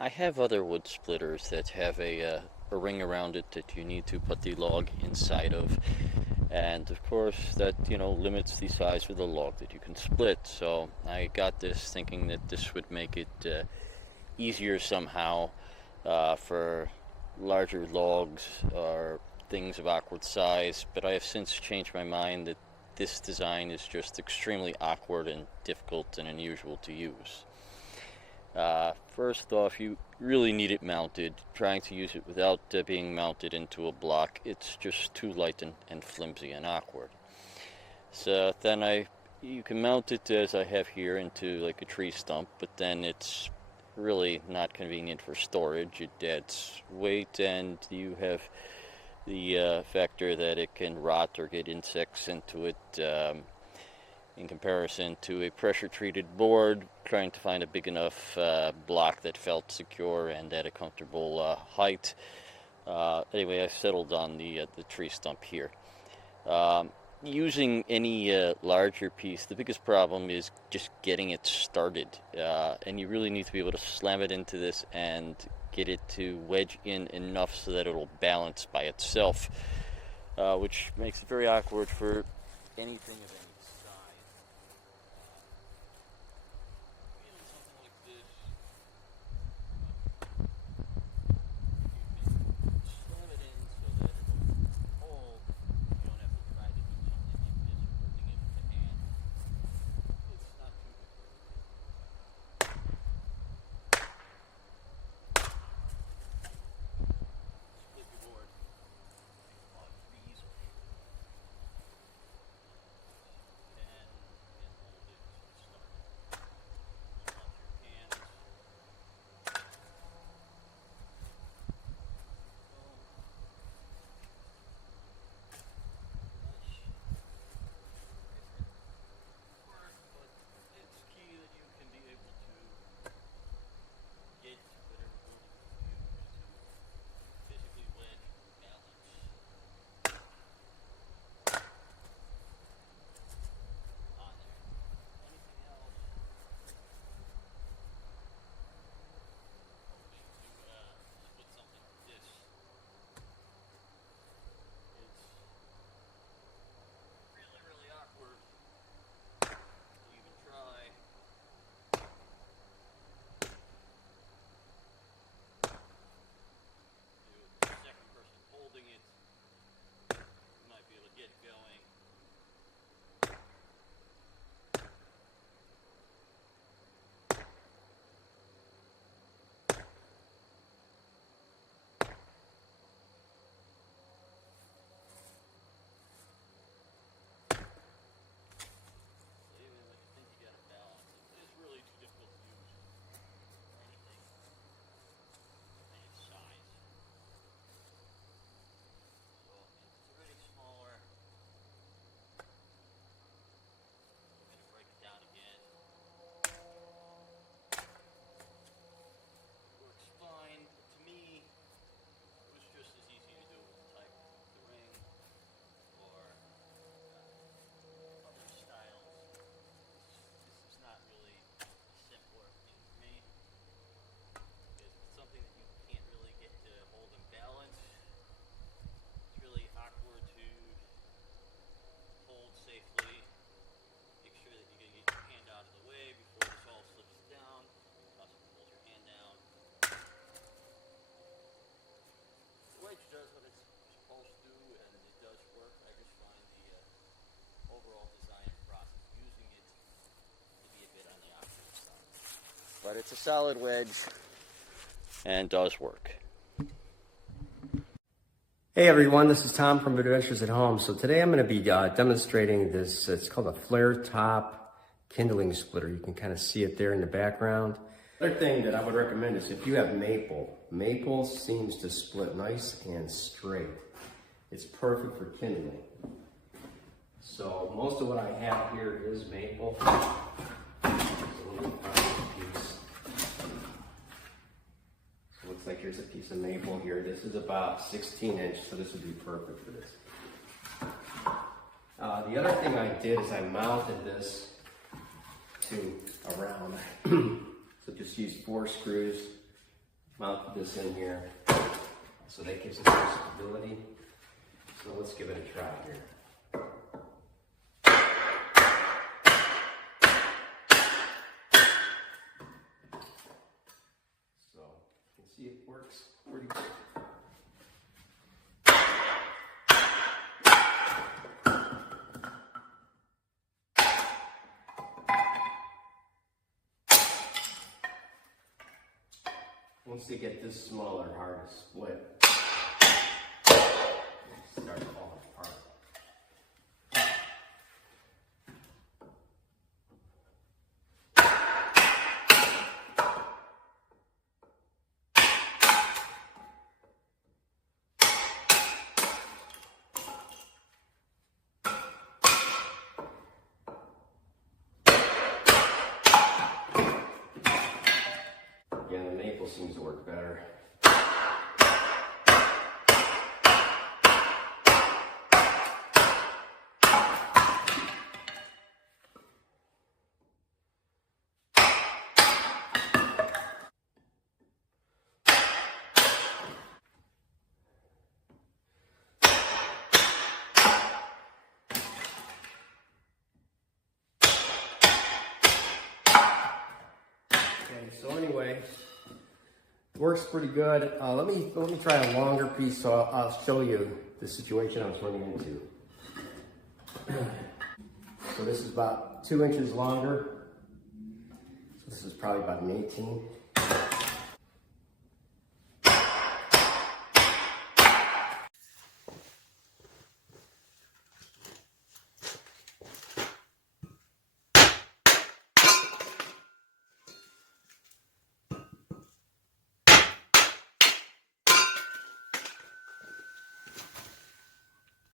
I have other wood splitters that have a ring around it that you need to put the log inside of. And of course that, limits the size of the log that you can split. So I got this thinking that this would make it easier somehow for larger logs or things of awkward size. But I have since changed my mind that this design is just extremely awkward and difficult and unusual to use. First off, you really need it mounted. Trying to use it without being mounted into a block, it's just too light and flimsy and awkward. So then you can mount it as I have here into like a tree stump, but then it's really not convenient for storage. It adds weight, and you have the factor that it can rot or get insects into it. In comparison to a pressure-treated board, trying to find a big enough block that felt secure and at a comfortable height. Anyway, I settled on the tree stump here. Using any larger piece, the biggest problem is just getting it started. And you really need to be able to slam it into this and get it to wedge in enough so that it'll balance by itself, which makes it very awkward for anything of any size. Even something like this, you can slam it in so that it'll hold. You don't have to try to do something like this, holding it with the hand. It's not too difficult. Split your board. Pretty easily. And hold it to start. Launch your hands. Work, but it's key that you can be able to get whatever board you use to physically wedge or balance on there. Anything else? Hoping to split something like this. It's really, really awkward to even try. The second person holding it, you might be able to get going. Even when you think you got a balance, it is really too difficult to use anything any size. So it's already smaller. I'm going to break it down again. It works fine. To me, it was just as easy to do with the type of the ring or other styles. This is not really a simpler thing for me, because it's something that you can't really get to hold and balance. It's really awkward to hold safely. Make sure that you get your hand out of the way before this all slips down. Also hold your hand down. The wedge does what it's supposed to, and it does work. I just find the overall design process using it to be a bit on the awkward side. But it's a solid wedge and does work. Hey everyone, this is Tom from Adventures at Home. So today I'm going to be demonstrating this, it's called a FlareTOP Kindling splitter. You can kind of see it there in the background. Other thing that I would recommend is if you have maple seems to split nice and straight. It's perfect for kindling. So most of what I have here is maple. So let me find a piece. So it looks like here's a piece of maple here. This is about 16 inch, so this would be perfect for this. The other thing I did is I mounted this to a round. So just use 4 screws mounted this in here, so that gives us some stability. So let's give it a try here. So you can see it works pretty good. Once they get this small or hard to split, they start falling apart. Again, the maple seems to work better. Okay, so anyway, it works pretty good. Let me try a longer piece, so I'll show you the situation I was running into. So this is about 2 inches longer. So this is probably about an 18.